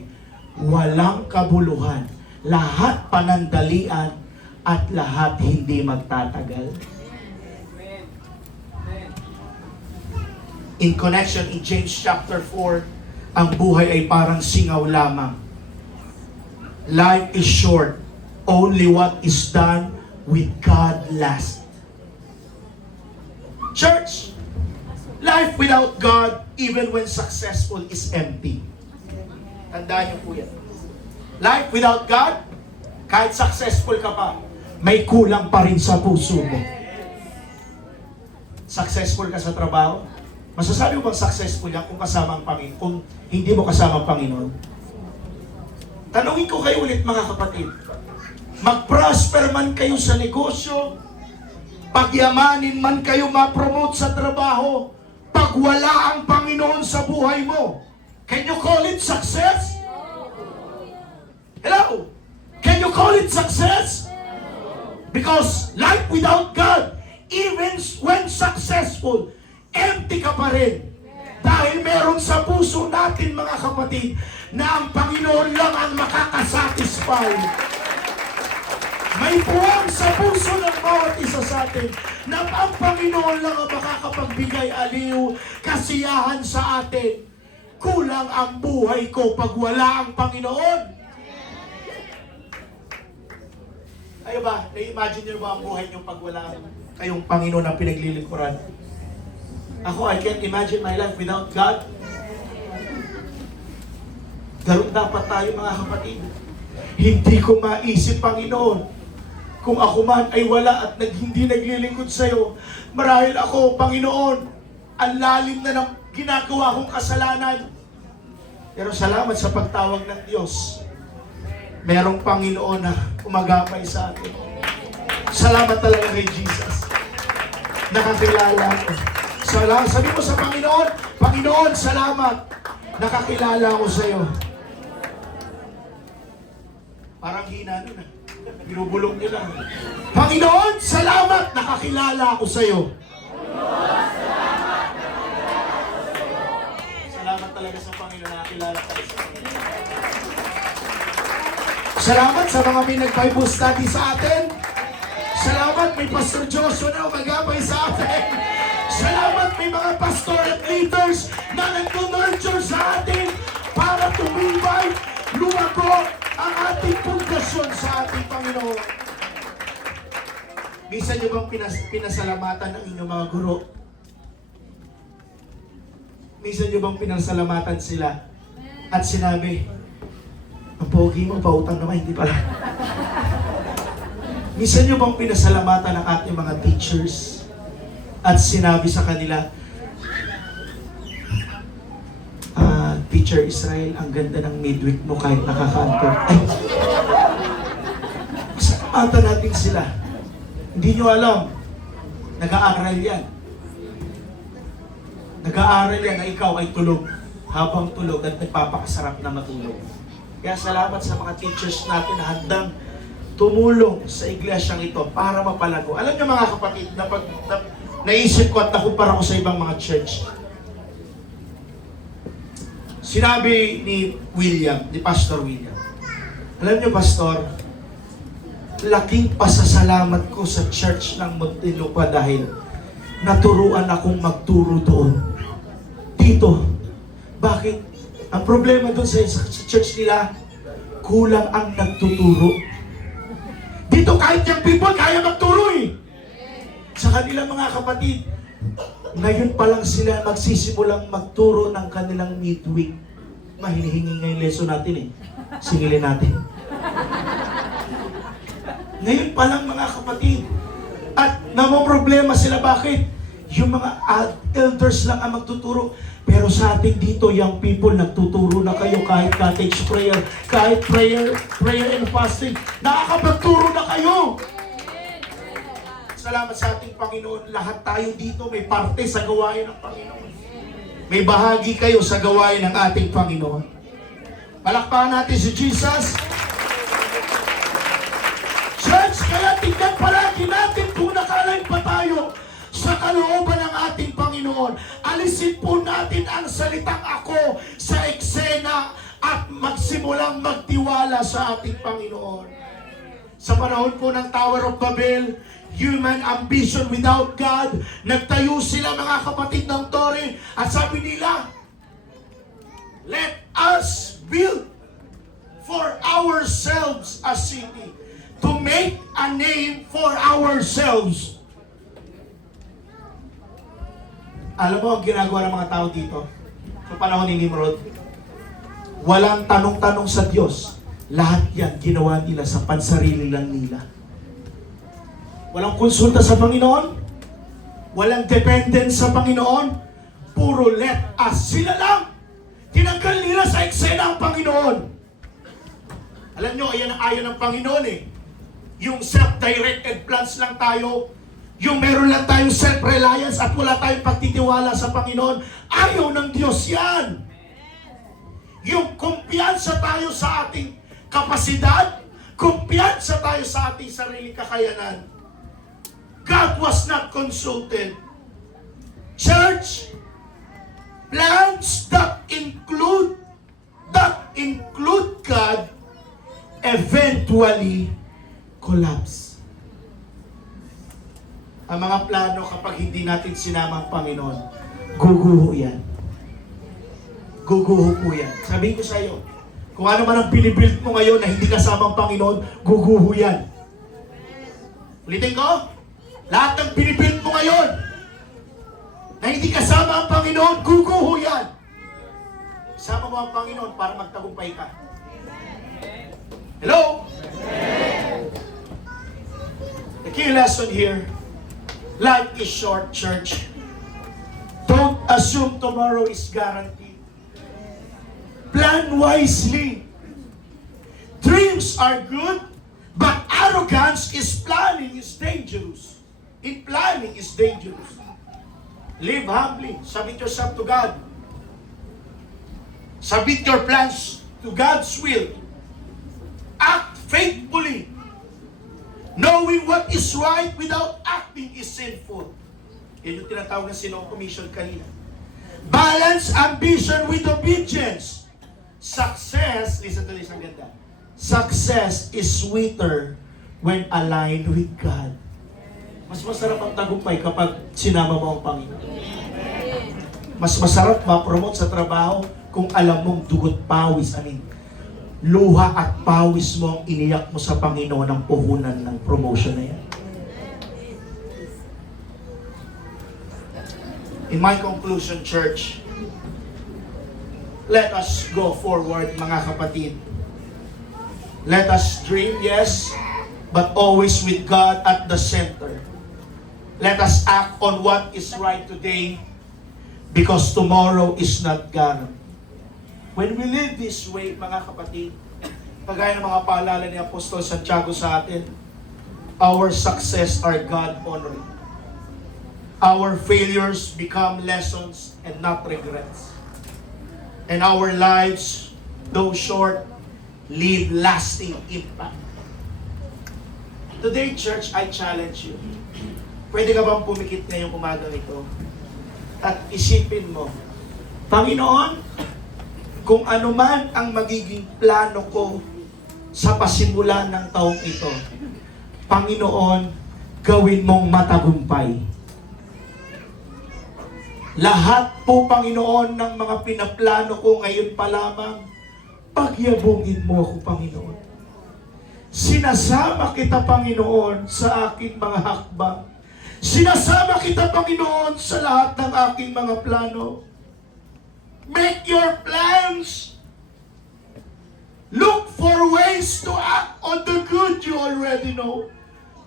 Walang kabuluhan. Lahat panandalian at lahat hindi magtatagal. In connection in James chapter 4, ang buhay ay parang singaw lamang. Life is short. Only what is done with God lasts. Church, life without God, even when successful, is empty. Tandaan niyo po yan. Life without God, kahit successful ka pa, may kulang pa rin sa puso mo. Successful ka sa trabaho, masasabi mo bang successful yan kung kasama ang Panginoon? Kung hindi mo kasama ang Panginoon? Tanungin ko kayo ulit mga kapatid. Mag-prosper man kayo sa negosyo, pagyamanin man kayo ma-promote sa trabaho, pag wala ang Panginoon sa buhay mo, can you call it success? Hello? Can you call it success? Because life without God, even when successful, empty ka pa rin. Dahil meron sa puso natin mga kapatid, na ang Panginoon lang ang makakasatisfy. May buwang sa puso ng bawat isa sa atin na ang Panginoon lang ang makakapagbigay aliw, kasiyahan sa atin. Kulang ang buhay ko pag wala ang Panginoon. Ayo ba? Na-imagine niyo ba ang buhay niyo pag wala kayong Panginoon na pinaglilingkuran? Ako, I can't imagine my life without God. Ganun dapat tayo mga kapatid. Hindi ko maisip, Panginoon, kung ako man ay wala at hindi naglilingkod sa iyo. Marahil ako, Panginoon, ang lalim na ng ginagawa kong kasalanan. Pero salamat sa pagtawag ng Diyos. Merong Panginoon na umagapay sa atin. Salamat talaga kay Jesus. Nakakilala ko. Sabi mo sa Panginoon, Panginoon, salamat. Nakakilala ko sa iyo. Parang hina nun. Binubulong nila. Panginoon, salamat! Nakakilala ako sa iyo. Salamat talaga sa Panginoon. Nakakilala tayo sa Panginoon. Salamat sa mga may nag-Bible study sa atin. Salamat may Pastor Joshua na umagapay sa atin. Salamat may mga pastor at leaders na nag-nurture sa atin para tumibay, lumago ang ating pundasyon sa ating Panginoon. Minsan niyo bang pinasalamatan ang inyong mga guro? Minsan niyo bang pinasalamatan sila at sinabi, ang pogi mo, pautang naman, hindi pala. Minsan niyo bang pinasalamatan ang ating mga teachers at sinabi sa kanila, Teacher Israel, ang ganda ng midweek mo kahit nakakaantok. Ay, salamatan natin sila. Hindi nyo alam, nag-aaral yan. Nag-aaral yan na ikaw ay tulog habang tulog at nagpapakasarap na matulog. Kaya salamat sa mga teachers natin na handang tumulong sa iglesyang ito para mapalago. Alam niyo mga kapatid, naisip ko at nakumpara ko sa ibang mga church. Sinabi ni Pastor William, alam niyo Pastor, laking pasasalamat ko sa church ng Muntinlupa dahil naturuan akong magturo doon. Dito, bakit? Ang problema doon sa church nila, kulang ang nagtuturo. Dito kahit yung people kaya magturo eh. Sa kanilang mga kapatid, ngayon pa lang sila magsisimulang magturo ng kanilang midweek. Mahinihingi ngayon lesson natin eh. Singilin natin. Ngayon pa lang mga kapatid. At problema sila bakit? Yung mga elders lang ang magtuturo. Pero sa atin dito, young people, nagtuturo na kayo kahit cottage prayer, kahit prayer and fasting. Nakakapagturo na kayo. Salamat sa ating Panginoon. Lahat tayo dito may parte sa gawain ng Panginoon. May bahagi kayo sa gawain ng ating Panginoon. Palakpakan natin si Jesus. Church, kaya tingnan palagi natin kung nakalain pa tayo sa kalooban ng ating Panginoon. Alisin po natin ang salitang ako sa eksena at magsimulang magtiwala sa ating Panginoon. Sa panahon po ng Tower of Babel, human ambition without God, nagtayo sila mga kapatid ng tore at sabi nila, let us build for ourselves a city, to make a name for ourselves. Alam mo ang ginagawa ng mga tao dito sa panahon ni Nimrod? Walang tanong-tanong sa Diyos. Lahat yan ginawa nila sa pansarili lang nila. Walang konsulta sa Panginoon. Walang dependence sa Panginoon. Puro let us. Sila lang. Tinanggal nila sa eksena ang Panginoon. Alam nyo, ayan ang ayaw ng Panginoon eh. Yung self-directed plans lang tayo, yung meron lang tayong self-reliance at wala tayong pagtitiwala sa Panginoon, ayaw ng Diyos yan. Yung kumpiyansa tayo sa ating kapasidad, kumpiyansa tayo sa ating sarili kakayanan. God was not consulted. Church, plans that include God eventually collapse. Ang mga plano kapag hindi natin sinama ang Panginoon, guguho yan. Guguho po yan. Sabihin ko sa iyo, kung ano man ang binibuild mo ngayon na hindi kasama ang Panginoon, guguho yan. Ulitin ko, lahat ng binibuild mo ngayon na hindi kasama ang Panginoon, guguho yan. Sama mo ang Panginoon para magtagumpay ka. Hello? The key lesson here, life is short, church. Don't assume tomorrow is guaranteed. Plan wisely. Dreams are good, but arrogance is dangerous. In planning is dangerous. Live humbly. Submit yourself to God. Submit your plans to God's will. Act faithfully. Knowing what is right without acting is sinful. Yan yung tinatawag na Sinong Commission kanina. Balance ambition with obedience. Success, listen to this, ang ganda. Success is sweeter when aligned with God. Mas masarap ang tagumpay kapag sinama mo ang Panginoon. Mas masarap ma-promote sa trabaho kung alam mong dugot pawis, luha at pawis mo ang iniyak mo sa Panginoon ang puhunan ng promotion na yan. In my conclusion, church, let us go forward, mga kapatid. Let us dream, yes, but always with God at the center. Let us act on what is right today because tomorrow is not guaranteed. When we live this way, mga kapatid, kagaya ng mga paalala ni Apostol Santiago sa atin, our success are God-honoring. Our failures become lessons and not regrets. And our lives, though short, leave lasting impact. Today, church, I challenge you. Pwede ka bang pumikit ngayong umagang ito? At isipin mo, Panginoon, kung ano man ang magiging plano ko sa pasimula ng taong ito, Panginoon, gawin mong matagumpay. Lahat po, Panginoon, ng mga pinaplano ko ngayon pa lamang, pagyabungin mo ako, Panginoon. Sinasama kita, Panginoon, sa aking mga hakbang. Sinasama kita, Panginoon, sa lahat ng aking mga plano. Make your plans. Look for ways to act on the good you already know.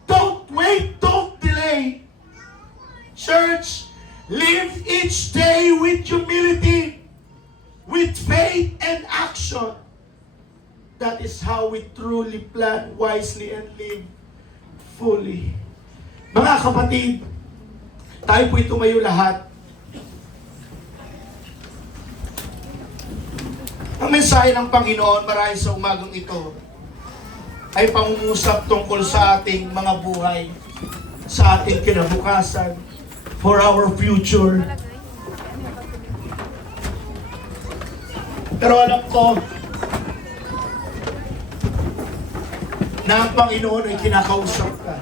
Don't wait, don't delay. Church, live each day with humility, with faith and action. That is how we truly plan wisely and live fully. Mga kapatid, tayo po'y tumayo lahat. Ang mensahe ng Panginoon marahil sa umagang ito ay pangungusap tungkol sa ating mga buhay, sa ating kinabukasan, for our future. Pero alam ko na ang Panginoon ay kinakausap ka.